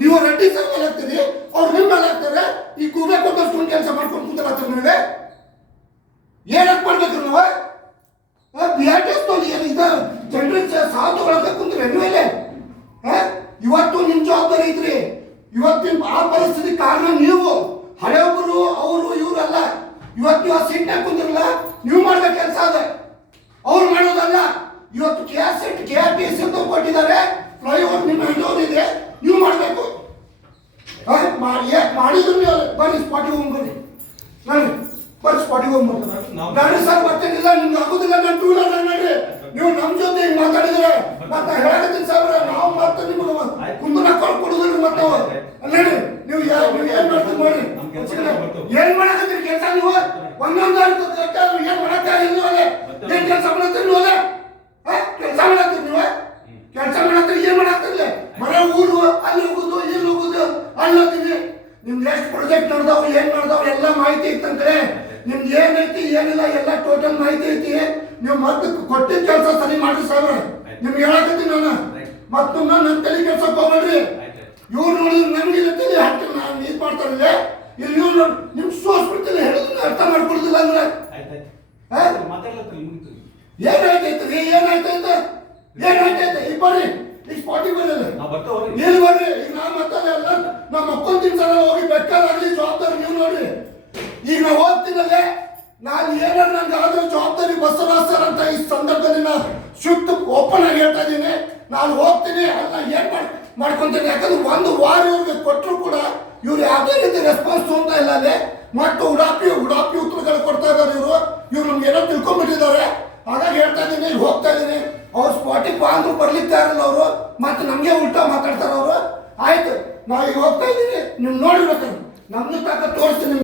ನೀವು ರೆಡ್ಡಿ ಸರ್ ಮೇಲೆ ಹಾಕ್ತೀರಿ, ಅವ್ರು ನಿಮ್ಮ ಮೇಲೆ ಹಾಕ್ತಾರೆ. ಈ ಕೂಬೆ ಕೊಟ್ಟಷ್ಟು ಕೆಲಸ ಮಾಡ್ಕೊಂಡು ಕುಂತಾರ ಮೇಲೆ ಏನಕ್ಕೆ ಮಾಡ್ಬೇಕ್ರಿ ನಾವು? ಇದು ಜನರಿಗೆ ಸಾಲ ತಗೊಳಕ್ಕೆ ಕುಂತ್ರೆ ಮೇಲೆ ಇವತ್ತು ನಿಮ್ಮ ಜವಾಬ್ದಾರಿ ಐತ್ರಿ. ಇವತ್ತಿನ ಆ ಪರಿಸ್ಥಿತಿ ಕಾರಣ ನೀವು. ಹಳೆಯೊಬ್ಬರು ಅವರು ಇವರಲ್ಲ. ಇವತ್ತು ಆ ಸೀಟ್ನಾಗ ಕುಂತಿರಲ್ಲ, ನೀವು ಮಾಡ್ಬೇಕು ಕೆಲಸ ಅದ, ಅವ್ರು ಮಾಡೋದಲ್ಲ. ಇವತ್ತು KRTC ಅಂತ ಕೊಟ್ಟಿದ್ದಾರೆ, ಫ್ಲೈಓವರ್ ನಿಮ್ಮ ಹ್ಯಾಂಡ್ ಇದೆ, ನೀವು ಮಾಡಬೇಕು. ಮಾಡಿದ್ರು ನೀವು ಬನ್ನಿ ಸ್ಪಾಟಿಗೆ ಹೋಗ್ಬನ್ನಿ, ನಾನು ಬರ್ರಿ ಸ್ಪಾಟಿಗೆ ಹೋಗ್ಬರ್ತೀನಿ. ನಾನು ಸರ್ ಬರ್ತೇನಿಲ್ಲ, ನಿಮ್ಗೆ ಆಗೋದಿಲ್ಲ. ನಾನು ಟೂ ವೀಲರ್ ನೋಡ್ರಿ, ನೀವು ನಮ್ಮ ಜೊತೆ ಹಿಂಗೆ ಮಾತಾಡಿದ್ರೆ ಮತ್ತೆ ಹೇಳಕತ್ತೀನಿ ಸಾಬ್ರ, ನಾವು ಮತ್ತೆ ನಿಮ್ಗೆ ಕುಂದನ ಕೊಡುದಿಲ್ಲ. ಮತ್ತೆ ನೋಡಿ ನೀವು ಏನ್ ಮಾಡ್ತೀವಿ ನೋಡಿ, ಏನ್ ಮಾಡಕತ್ತೀರಿ ಕೆಲಸ ನೀವು? ಒಂದೊಂದು ಏನ್ ಮಾಡಕ್ಕಾಗಿಲ್ಲ, ಏನ್ ಕೆಲಸ ಮಾಡತ್ತೀರಿ ನೀವು? ಕೆಲಸ ಮಾಡತ್ತೀರಿ ನೀವು? ಕೆಲಸ ಮಾಡತ್ತೀರಿ, ಏನ್ ಮಾಡತ್ತೀರಿ? ಮನೆ ಊರು ಅಲ್ಲಿ ಹೋಗುದು, ಇಲ್ಲಿ ಹೋಗುದು, ಅಲ್ಲಿ ಹೋಗ್ತೀವಿ. ನಿಮ್ಗೆ ಎಷ್ಟು ಪ್ರಾಜೆಕ್ಟ್ ನಡೆದವು, ಏನ್ ನಡೆದವು ಎಲ್ಲ ಮಾಹಿತಿ ಇತ್ತಂದ್ರೆ, ನಿಮ್ಗೆ ಏನೈತಿ ಏನಿಲ್ಲ ಎಲ್ಲ ಟೋಟಲ್ ಮಾಹಿತಿ ಐತಿ. ನೀವು ಮತ್ತೆ ಕೊಟ್ಟಿದ್ದ ಕೆಲಸ ಸರಿ ಮಾಡ್ರಿ ಸಾಬ್ರ, ನಿಮ್ಗೆ ಹೇಳಕತ್ತೀನಿ ನಾನು. ಮತ್ತೊಮ್ಮೆ ನನ್ನ ತಲೆ ಕೆಲ್ಸಕ್ಕೆ ಹೋಗ್ಬೇಡ್ರಿ. ಇವ್ರು ನೋಡಿದ್ರೆ ನಮ್ಗೆ ಇಲ್ಲ ತಲೆ ಹಾಕಿ ನಾನು ಇದು ಮಾಡ್ತಾರಿಲ್ಲ. ಇಲ್ಲಿ ಇವ್ರು ನೋಡಿ ನಿಮ್ಗೆ ಸೋಸ್ಬಿಡ್ತೀನಿ, ಹೇಳೋದನ್ನ ಅರ್ಥ ಮಾಡ್ಕೊಡುದಿಲ್ಲ ಅಂದ್ರೆ ಏನಾಯ್ತೈತ್ರಿ? ಏನಾಯ್ತೈತೆ ಈಗ ಬರ್ರಿ, ಈಗ ಸ್ಪಾಟಿಗೆ ಬರಲ್ಲ, ಇಲ್ಲಿ ಬರ್ರಿ. ಈಗ ನಾ ಮಾತಾಡ ಎಲ್ಲ ನಾ ಮಕ್ಕೊಂತೀನಿ ಸಲ ಹೋಗಿ ಬೇಕಾದಾಗಲಿ ಜವಾಬ್ದಾರಿ ನೀವು ನೋಡ್ರಿ. ಈಗ ನಾ ಹೋಗ್ತೀನಲ್ಲೇ, ನಾನು ಏನಾರು ನನ್ಗೆ ಆದ್ರೆ ಜವಾಬ್ದಾರಿ ಬಸವರಾಜ್ ಸರ್ ಅಂತ ಈ ಸಂದರ್ಭದಲ್ಲಿ ನಾನು ಶುದ್ಧ ಓಪನ್ ಆಗಿ ಹೇಳ್ತಾ ಇದ್ದೀನಿ. ನಾನು ಹೋಗ್ತೀನಿ, ಅಲ್ಲ ಏನ್ ಮಾಡ್ಕೊಂತೀನಿ. ಯಾಕಂದ್ರೆ ಒಂದು ವಾರ ಇವ್ರಿಗೆ ಕೊಟ್ಟರು ಕೂಡ ಇವ್ರು ಯಾವುದೇ ರೀತಿ ರೆಸ್ಪಾನ್ಸ್ ತೊಗೊಂತಾ ಇಲ್ಲ ಅಲ್ಲಿ. ಮತ್ತು ಉಡಾಪಿ ಉತ್ತರಗಳು ಕೊಡ್ತಾ ಇದ್ದಾರೆ ಇವ್ರು ನಮ್ಗೆ ಏನೋ ತಿಳ್ಕೊಂಡ್ಬಿಟ್ಟಿದ್ದಾರೆ. ಹಾಗಾಗಿ ಹೇಳ್ತಾ ಇದ್ದೀನಿ, ಹೋಗ್ತಾ ಇದ್ದೀನಿ. ಅವ್ರು ಸ್ಪಾಟಿಗೆ ಬಾ ಅಂದ್ರೂ ಬರ್ಲಿಕ್ಕೆ ಇರಲ್ಲ ಅವರು, ಮತ್ತೆ ನಮಗೆ ಉಲ್ಟಾ ಮಾತಾಡ್ತಾರೆ ಅವರು. ಆಯ್ತು, ನಾವು ಈಗ ಹೋಗ್ತಾ ಇದ್ದೀನಿ, ನೀವು ನೋಡಿರ್ಬೇಕು, ನಮ್ದು ತಾಕ ತೋರಿಸ್ತೀನಿ.